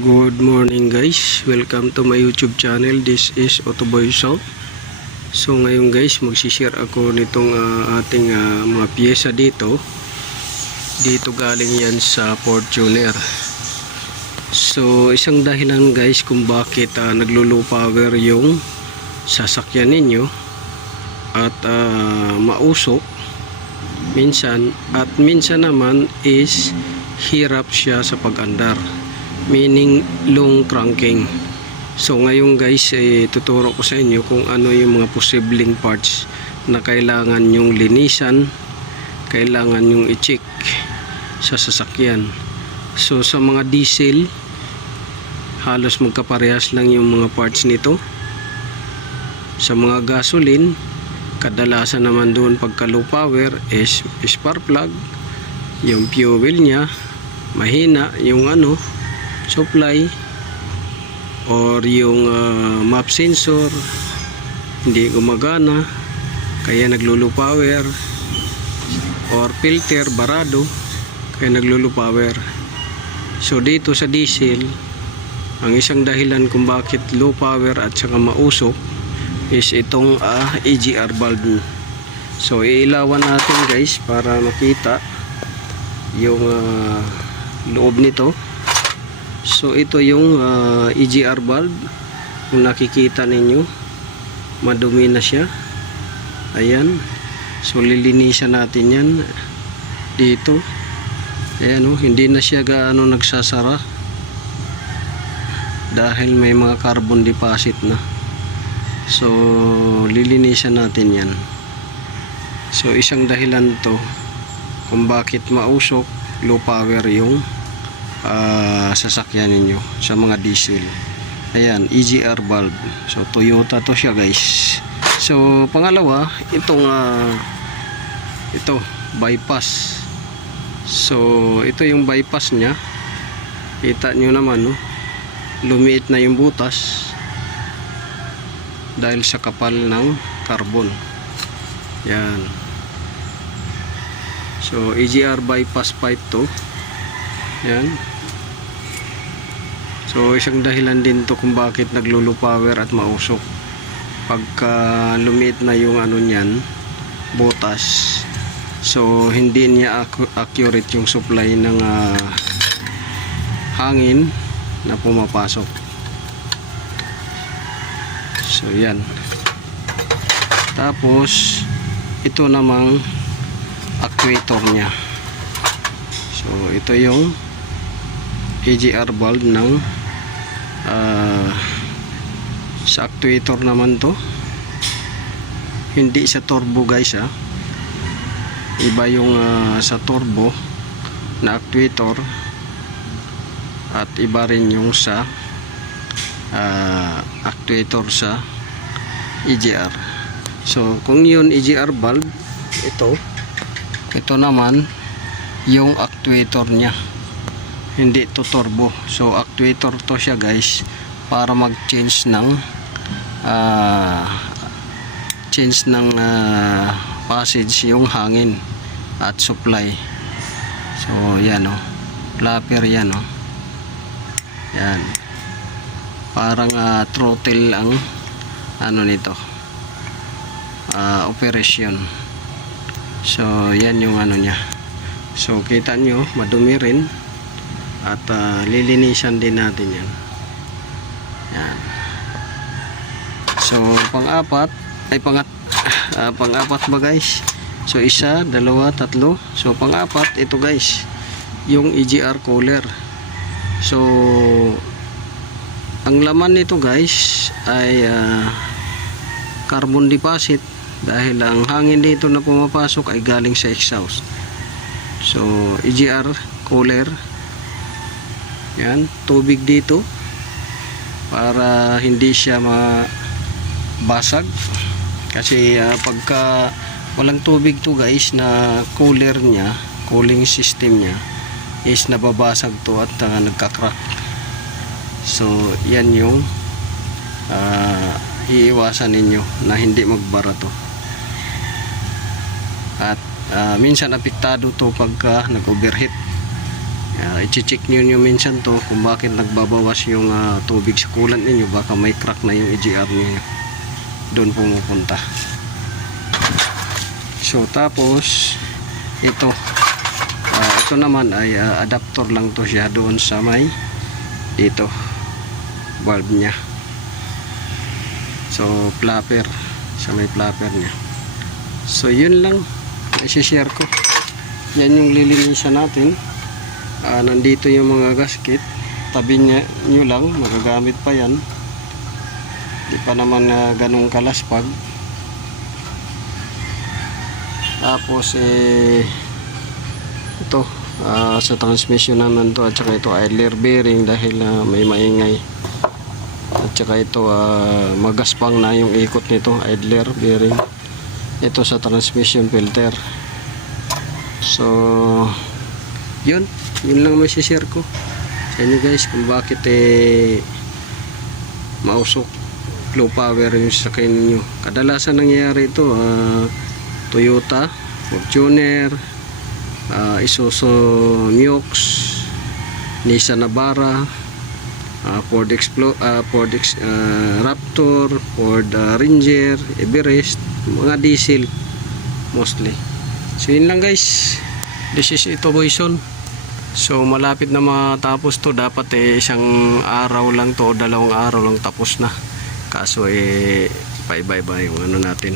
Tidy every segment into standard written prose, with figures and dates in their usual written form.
Good morning guys, welcome to my YouTube channel. This is Otoboy South. So ngayon guys, magsishare ako nitong ating mga piyesa dito. Dito galing yan sa Fortuner. So isang dahilan guys kung bakit naglo-low power yung sasakyan ninyo at mausok minsan, at minsan naman is hirap siya sa pag-andar, meaning long cranking. So ngayon guys, tuturo ko sa inyo kung ano yung mga posibleng parts na kailangan yung linisan, kailangan yung i-check sa sasakyan. So sa mga diesel, halos magkaparehas lang yung mga parts nito. Sa mga gasoline, kadalasan naman doon pagka low power is spark plug, yung fuel nya mahina, yung supply, or yung map sensor hindi gumagana kaya naglo-low power, or filter barado kaya naglo-low power. So dito sa diesel, ang isang dahilan kung bakit low power at saka mausok is itong EGR valve. So iilawan natin guys para makita yung loob nito. So ito yung EGR valve. Kung nakikita ninyo, madumi na siya. Ayan. So lilinisan natin yan dito. Ayan, hindi na siya gaano nagsasara dahil may mga carbon deposit na. So lilinisan natin yan. So isang dahilan to kung bakit mausok, low power yung sasakyan ninyo sa mga diesel. Ayan, EGR valve. So Toyota to siya guys. So pangalawa, itong ito bypass. So ito yung bypass nya. Kita nyo naman, lumiit na yung butas dahil sa kapal ng carbon. Yan. So EGR bypass pipe to. Yan. So isang dahilan din to kung bakit naglo-low power at mausok. Pagka lumiit na yung niyan, butas. So hindi niya accurate yung supply ng hangin na pumapasok. So yan. Tapos ito namang actuator nya. So ito yung EGR valve ng sa actuator naman to. Hindi sa turbo guys iba yung sa turbo na actuator, at iba rin yung sa actuator sa EGR. So kung yun EGR valve, ito naman yung actuator nya, hindi to turbo. So actuator to siya guys para mag-change ng passage yung hangin at supply. So yan flapper yan yan, parang throttle ang nito operation. So yan yung nya. So kita nyo madumi rin, at lilinisan din natin yan. Yan. So pang-apat ba guys? So isa, dalawa, tatlo. So pang-apat ito guys, yung EGR cooler. So ang laman nito guys ay carbon deposit, dahil ang hangin dito na pumapasok ay galing sa exhaust. So EGR cooler yan, tubig dito para hindi siya mabasag, kasi pagka walang tubig to guys, na cooler nya, cooling system nya is nababasag to at nagka-crack. So yan yung iiwasan ninyo na hindi magbara to. At minsan apektado to pagka nag-overheat. I-check nyo minsan to kung bakit nagbabawas yung tubig sa coolant ninyo, baka may crack na yung EGR niyo, doon pumupunta. So tapos ito naman ay adapter lang to siya doon sa may ito valve nya. So flapper, sa may flapper nya. So yun lang i-share ko. Yan yung lilinisan natin. Nandito yung mga gasket, tabi nyo lang, magagamit pa yan. Di pa naman ganong kalaspag. Tapos ito sa transmission naman to, at saka ito idler bearing dahil may maingay, at saka ito magaspang na yung ikot nito, idler bearing. Ito sa transmission filter. So yun lang may share ko sa inyo guys, kung bakit mausok low power yung sakyan ninyo. Kadalasan nangyayari ito Toyota, Fortuner, Isuzu Mux, Nissan Navara, Ford Raptor, Ford Ranger, Everest, mga diesel mostly. So yun lang guys, this is Ito Boyson. So malapit na matapos to, dapat isang araw lang to o 2 araw lang tapos na, kaso bye yung ano natin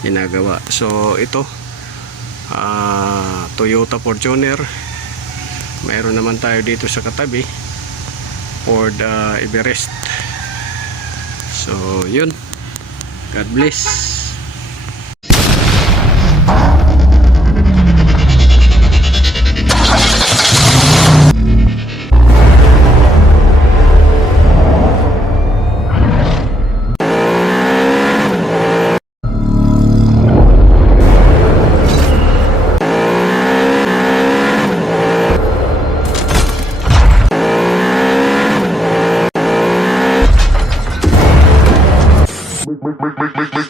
ginagawa. So ito Toyota Fortuner, mayroon naman tayo dito sa katabi Ford Everest. So yun, God bless. Make